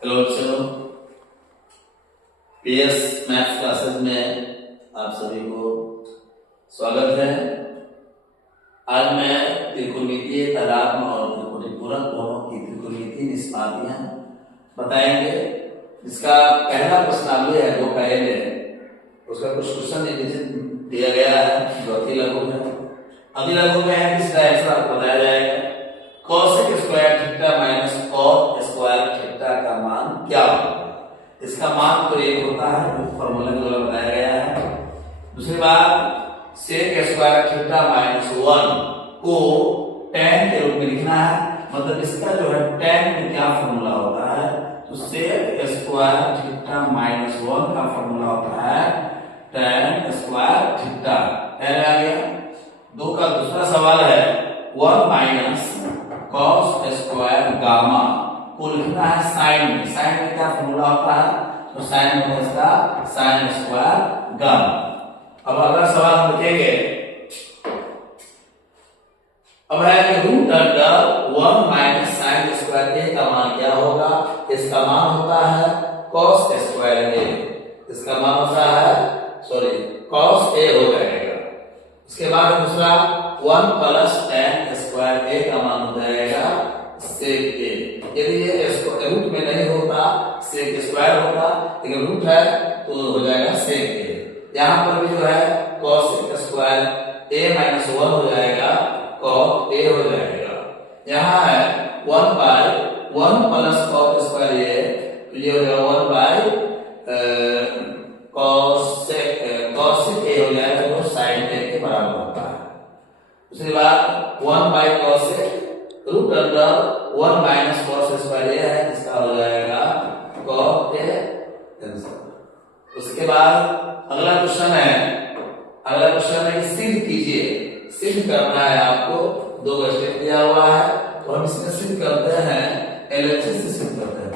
Hello बच्चों, PS maths classes में आप सभी को स्वागत है। आज मैं त्रिकोणमितीय तादात्म्य और त्रिकोणीपूरक दोनों की त्रिकोणमितीय निष्पादियां बताएंगे। जिसका पहला प्रश्नावली है 2 का ए में, उसका कुछ क्वेश्चन दिया गया है जो अतिलघु है। अतिलघु में है, इसका आंसर आपको बताया जाएगा। cosec square theta minus cot square theta का मान क्या होगा? इसका मान तो 1 होता है, जो फॉर्मूला के द्वारा बताया गया है। दूसरी बात, sec स्क्वायर थीटा माइनस 1 को tan के रूप में लिखना है। मतलब इसका जो है tan में क्या फॉर्मूला होता है, तो sec स्क्वायर थीटा माइनस 1 का फॉर्मूला होता है tan स्क्वायर थीटा। tan आ गया। 2 का दूसरा सवाल है 1 माइनस cos स्क्वायर गामा को लिखना है साइन में। साइन में क्या फॉर्मूला होता है, तो साइन में इसका साइन स्क्वायर गामा। अब अगला सवाल हम लिखेंगे, अब है कि root under 1 minus sine square A का मान क्या होगा? इसका मान होता है cos स्क्वायर ए। इसका मान होता है cos ए हो जाएगा। उसके बाद दूसरा 1 प्लस tan स्क्वायर ए का मान हो जाएगा sec ए। यदि ये रूट में नहीं होता sec स्क्वायर होता, लेकिन रूट है तो हो जाएगा sec ए। यहाँ पर भी जो है cos स्क्वायर ए माइनस 1 हो जाएगा, cot ए हो जाएगा। यहाँ है 1 बाय 1 प्लस cot स्क्वायर ए, तो ये हो जाएगा 1 बाय cos ए हो जाएगा, जो साइन ए के बराबर होता है। दूसरी बात 1 by cos A root under 1 minus cos square A है, इसका हो जाएगा cot ए। उसके बाद अगला क्वेश्चन है कि सिद्ध कीजिए। सिद्ध करना है आपको, 2 स्टेप दिया हुआ है, तो हम इसमें सिद्ध करते हैं एलएचएस से सिद्ध करते हैं।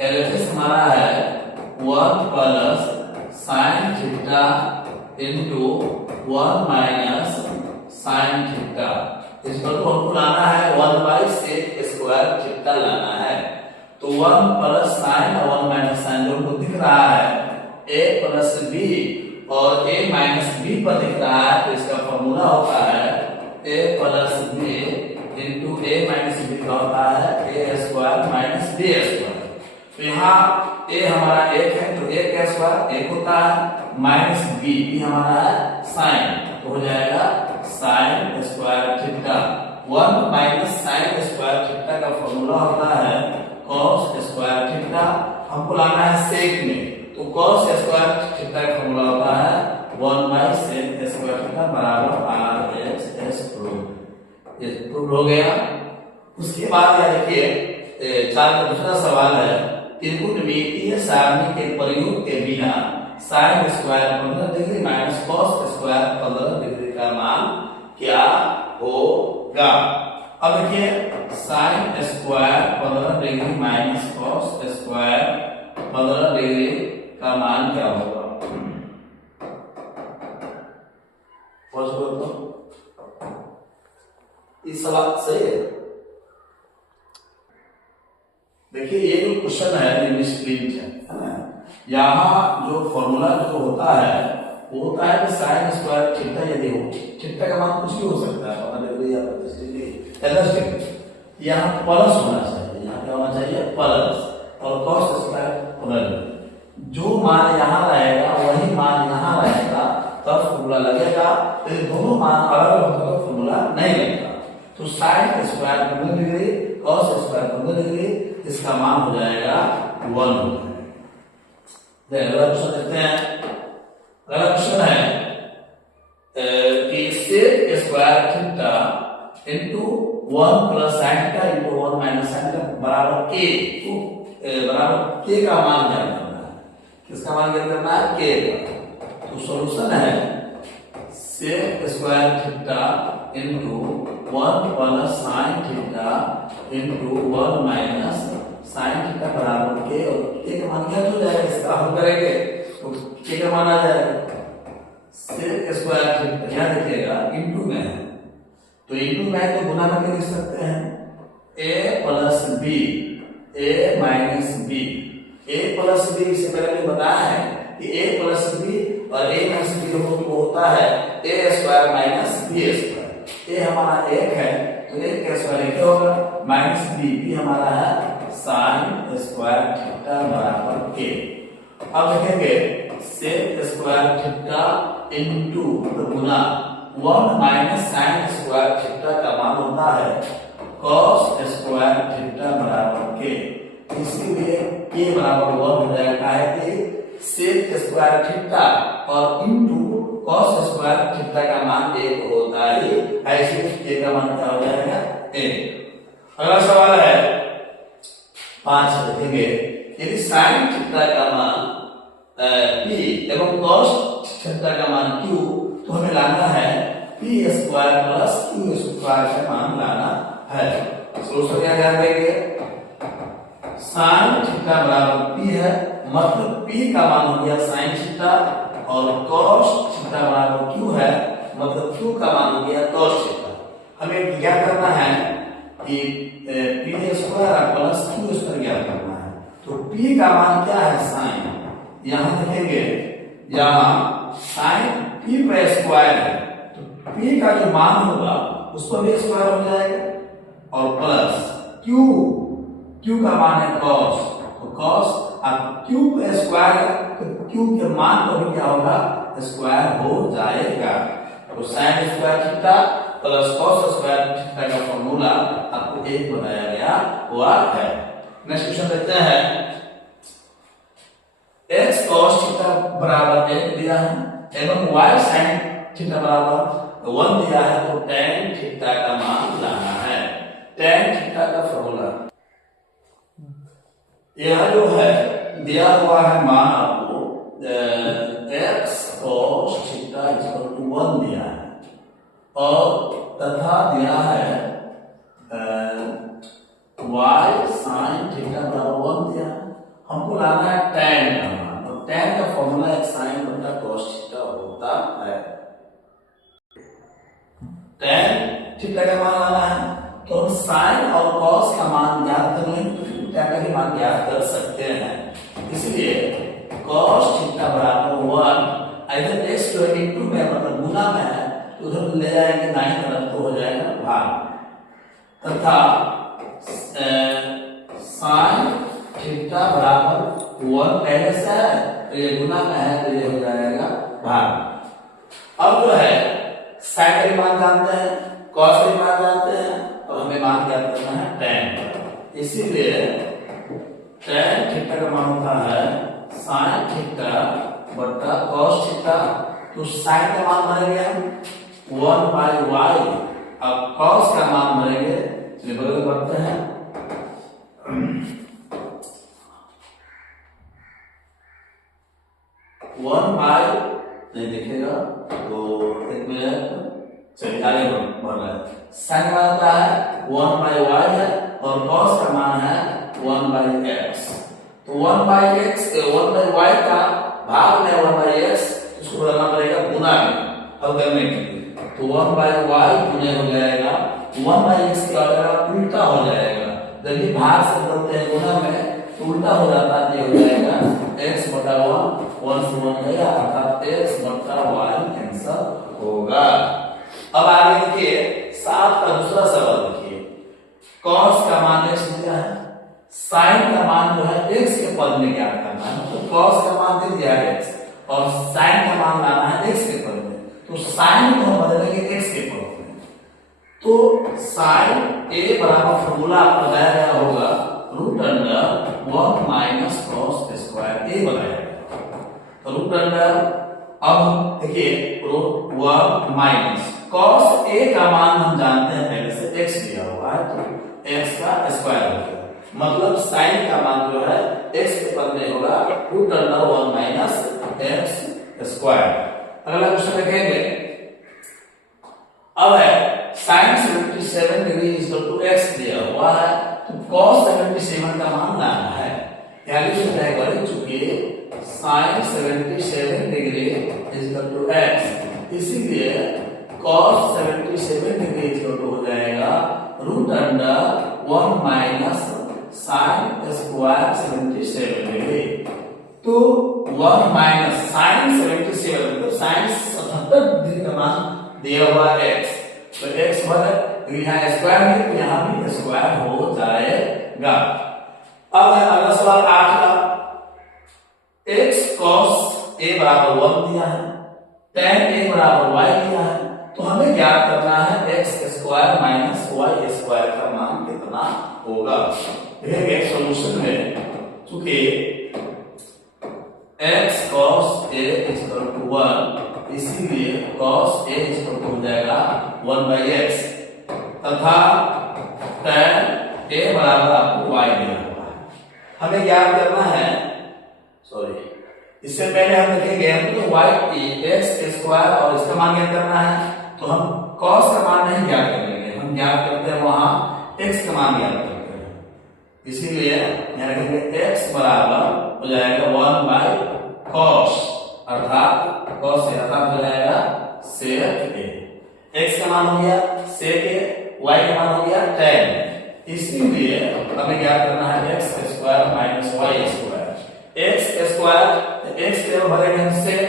एलएचएस हमारा है 1 plus sine theta into 1 minus sine theta. इसको तो हमको लाना है 1 बाई sec स्क्वायर थीटा लाना है। तो 1 प्लस साइन और 1 माइनस साइन दोनों को दिख रहा है a प्लस b और a माइनस b पर दिख रहा है, तो इसका फॉर्मूला होता है a plus b into a minus b का होता है a square minus b square. तो यहाँ a हमारा 1 है, तो a का स्क्वायर 1 होता है, माइनस b हमारा है साइन, तो हो जाएगा sine square theta. 1 minus sine square theta का फॉर्मूला होता है cos स्क्वायर थीटा। हमको लाना है sec में, तो cos स्क्वायर थीटा का फॉर्मूला होता है 1 बाय sec स्क्वायर थीटा बराबर RHS प्रूव। ये प्रूव हो गया। उसके बाद यह देखिए 4 का दूसरा सवाल है, त्रिकोणमितीय सारणी के प्रयोग के बिना sine square 15 degree minus cos square 15 degree का मान क्या होगा? अब देखिए sine square 15 degree minus cos square 15 degree का मान क्या होगा? इस सवाल सही है। देखिए ये जो क्वेश्चन है ये स्क्रीन है। यहाँ जो फॉर्मूला जो होता है वो होता है कि साइन स्क्वायर थीटा यदि हो, थीटा का मान कुछ भी हो सकता है, 15 डिग्री या 25 डिग्री। यहाँ प्लस होना चाहिए, यहाँ क्या होना चाहिए प्लस, और cos स्क्वायर 15 डिग्री। जो मान यहाँ रहेगा वही मान यहाँ रहेगा, तब फॉर्मूला लगेगा। तो दोनों मान अलग अलग होगा, फॉर्मूला नहीं लगेगा। तो sine square 15 degree cos square 15 degree, इसका मान हो जाएगा 1 हो जाएगा। अगला क्वेश्चन देखते हैं। अगला क्वेश्चन है कि sec square theta into 1 plus sine theta into 1 minus sine theta बराबर k, बराबर k का मान ज्ञात करना है। किसका मान ज्ञात करना है? k का। तो सॉल्यूशन है sec square theta into 1 plus sine theta into 1 minus sine theta बराबर k, और k का मान ज्ञात हो जाएगा। इसका हल करेंगे तो k का मान आ जाएगा sec स्क्वायर थीटा, यहाँ देखिएगा इंटू में है, तो इंटू में है तो गुना करके लिख सकते हैं a plus b A minus B. A plus B से पहले बताया है कि ए प्लस बी और ए माइनस बी दोनों होता है ए स्क्वायर माइनस बी स्क्वायर। ए हमारा एक है तो एक का स्क्वायर क्या होगा माइनस बी। बी हमारा है साइन स्क्वायर थीटा बराबर के। अब देखेंगे सेक स्क्वायर थीटा इनटू गुना 1 माइनस साइन स्क्वायर थीटा का मान होता है cos स्क्वायर थीटा बराबर के। इसीलिए के बराबर 1 हो जाएगा है कि सेक स्क्वायर थीटा और इनटू cos स्क्वायर थीटा का मान 1 होता ही है, इसलिए के का मान क्या हो जाएगा 1। अगला सवाल है 5 देखेंगे यदि साइन थीटा का मान p एवं cos थीटा का मान q तो हमें लाना है p square plus q square का मान लाना है। सोल्यूशन क्या ध्यान देंगे साइन थीटा बराबर p है मतलब p का मान हो गया साइन थीटा और cos थीटा बराबर q है मतलब q का मान हो गया cos थीटा। हमें क्या करना है कि p square plus q square ज्ञात करना है। तो p का मान क्या है साइन, यहां देखेंगे यहां साइन p पे स्क्वायर है तो p का जो मान होगा उस पर भी स्क्वायर हो जाएगा और प्लस q का मान है cos तो cos अब q पे स्क्वायर है तो q के मान पर भी क्या होगा स्क्वायर हो जाएगा। तो sine square theta plus cos square theta का फॉर्मूला आपको 1 बताया गया हुआ है। नेक्स्ट क्वेश्चन देखते हैं x cos थीटा बराबर 1 दिया है एवं y sin थीटा बराबर 1 दिया है तो tan थीटा का मान लाना है। tan थीटा का फॉर्मूला यह जो है दिया हुआ है मान आपको x cos थीटा 1 दिया है और तथा दिया है y sin थीटा बराबर 1 दिया है। हमको लाना है tan का मान तो tan का फॉर्मूला एक sin बटा cos थीटा होता है। tan थीटा का मान लाना है तो हम sin और cos का मान ज्ञात कर लेंगे तो थीटा का भी मान ज्ञात कर सकते हैं। इसलिए cos थीटा बराबर 1 इधर x जो है इनटू में मतलब गुना में है तो उधर ले जाएंगे दाईं तरफ तो हो जाएगा भाग तथा sin थीटा बराबर 1 पहले से है तो ये गुना में है तो ये हो जाएगा भाग। अब जो है sin का मान जानते हैं cos का मान जानते हैं और हमें मान ज्ञात करना है tan। इसीलिए tan थीटा का मान होता है sin थीटा बटा cos थीटा। तो sin का मान बनेगा 1 बाई y अब cos का मान बनेंगे चलिए बगल बढ़ते हैं 1 बाई नहीं दिखेगा तो 1 मिनट चलिए आगे बढ़ रहा है। sin का होता है 1 बाई y है और cos का मान है 1 बाई x। तो 1 बाई x 1 बाई y का भाग में 1 बाई x उसको करना पड़ेगा गुना में अब करने के लिए तो 1 बाई y गुने हो जाएगा 1 बाई x क्या हो जाएगा उल्टा हो जाएगा। जब ये भाग से बदलते हैं गुना में तो उल्टा हो जाता है हो जाएगा x बटा 1 से 1 गया अर्थात x बटा y आंसर होगा। अब आगे देखिए 7 का दूसरा सवाल देखिए cos का मान x दिया है sin का मान जो है x के पद में ज्ञात करना है तो cos का मान दे दिया है x और sin का मान लाना है x के पद में तो sin को हम बदलेंगे x के पद में तो sin a बराबर फॉर्मूला आपको बताया गया होगा root under 1 minus cos square a बनाया गया तो रूट अंडर अब देखिए रूट 1 माइनस cos a का मान हम जानते हैं पहले से x दिया हुआ है तो x का स्क्वायर हो गया मतलब sin का मान जो है x के पद में होगा root under 1 minus x square. अगला क्वेश्चन देखेंगे अब है sin 77 degree is equal to x दिया हुआ है तो cos 77 का मान लाना है। यानी जो है वाले चूंकि sin 77 degree is equal to x इसीलिए cos 77 degree is equal to हो जाएगा root under 1 minus sine square 77 degree. तो 1 माइनस साइन 77 मतलब साइन 77 डिग्री का मान दिया हुआ x, तो x बराबर यहाँ स्क्वायर है तो यहाँ भी स्क्वायर हो जाएगा। अब है अगला सवाल 8 का, x cos a बराबर 1 दिया है, tan a बराबर y दिया है, तो हमें ज्ञात करना है x square minus y square का मान कितना होगा। देखिए सॉल्यूशन में चूंकि x cos a equal to 1, इसीलिए cos a इक्वल टू हो जाएगा 1/x तथा tan a बराबर आपको y दिया हुआ है। हमें ज्ञात करना है, सॉरी इससे पहले हम देखेंगे तो y x स्क्वायर और इसका मान ज्ञात करना है, तो हम cos का मान नहीं ज्ञात करेंगे, हम ज्ञात करते हैं वहां x का मान ज्ञात करते हैं। इसीलिए यहाँ रखेंगे x बराबर हो जाएगा 1/cos, अर्थात cos से अर्थात हो जाएगा sec a। x का मान हो गया sec a, y का मान हो गया tan। इसीलिए हमें ज्ञात करना है x square minus y square. x square x के भरेंगे हम sec,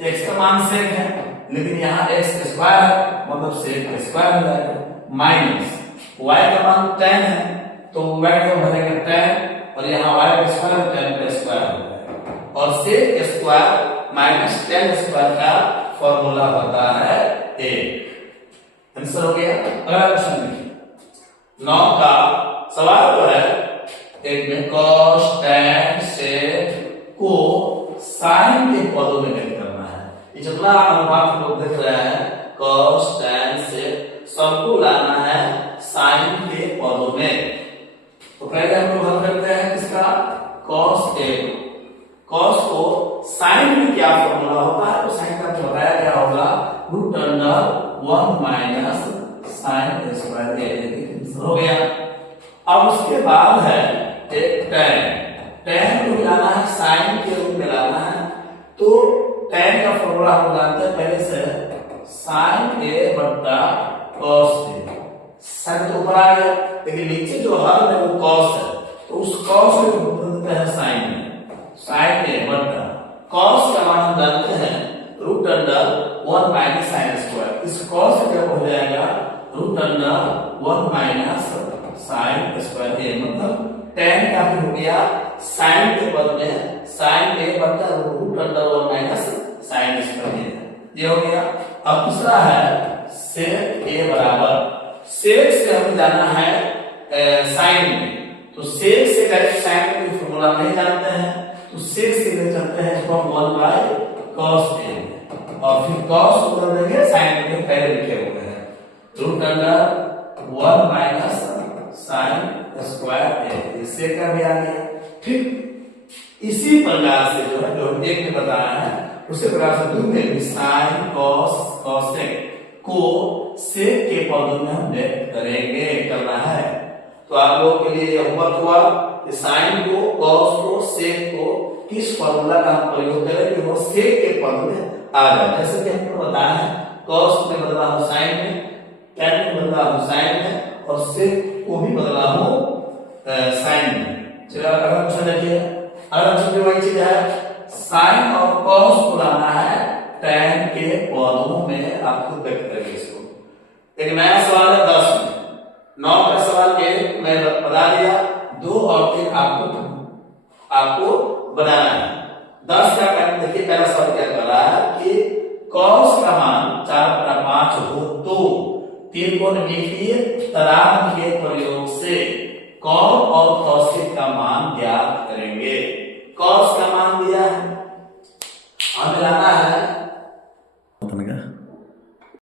x का मान sec है लेकिन यहाँ x स्क्वायर है मतलब sec स्क्वायर हो जाएगा, माइनस y का मान tan है तो y को भरेंगे tan और यहाँ y का स्क्वायर tan का स्क्वायर हो जाएगा, और sec square minus tan square का फॉर्मूला होता है a। आंसर हो गया। अगला क्वेश्चन देखिए 9 का सवाल जो है, एक में cos tan sec को साइन के पदों में व्यक्त करना है। ये जितना अनुपात लोग देख रहे हैं cos tan sec सबको लाना है साइन के पदों में। तो पहले हम लोग हल करते हैं किसका, cos a। cos को साइन में क्या फॉर्मूला होता है, तो साइन का बताया क्या होगा, root under 1 minus sine square a हो गया। अब उसके बाद है tan को लाना है साइन के रूप में लाना है, तो tan का फॉर्मूला हम जानते हैं पहले से, sin a बट्टा cos a। साइन तो ऊपर आ गया लेकिन नीचे जो हल है वो cos है, तो उस cos को बदल देते हैं sin में, sin a बट्टा cos का मान हम जानते हैं root under 1 minus sine square. इस cos का क्या हो जाएगा, root under 1 minus sine square a, मतलब tan का भी हो गया sin के पद में sin a बट्टा root under 1 minus sine square a, ये हो गया। अब दूसरा है sec a बराबर, sec से हमें जाना है sin में, तो sec से डायरेक्ट sin का फॉर्मूला नहीं जानते हैं, तो sec से ले चलते हैं फ्रॉम 1/cos a और फिर cos को बदल देंगे sin के पहले लिखे हुए हैं, root under 1 minus sine square a, इससे का भी आ गया। ठीक इसी प्रकार से जो है जो एक ने बताया है उसी प्रकार से दो में भी साइन cos cosec को sec के पदों में हम व्यक्त करेंगे, करना है। तो आप लोगों के लिए यह होमवर्क हुआ कि साइन को cos को sec को किस फॉर्मूला का हम प्रयोग करें कि वो sec के पद में आ जाए। जैसे कि हमने बताया है cos में बदला हो sin में, tan में बदला हो sin में और sec को भी बदला हो sin में। चलिए अगला क्वेश्चन देखिए। अगला क्वेश्चन वही चीज है, sin और cos को लाना है tan के पदों में, आपको व्यक्त करेंगे इसको। एक नया सवाल है 10 में, 9 का सवाल एक मैं बता दिया, 2 और 3 आपको बनाना है। 10 का काम देखिए, पहला सवाल क्या कर रहा है कि cos का मान 4/5 हो तो त्रिकोणमितीय तराम के प्रयोग से cos और cosec का मान ज्ञात करेंगे।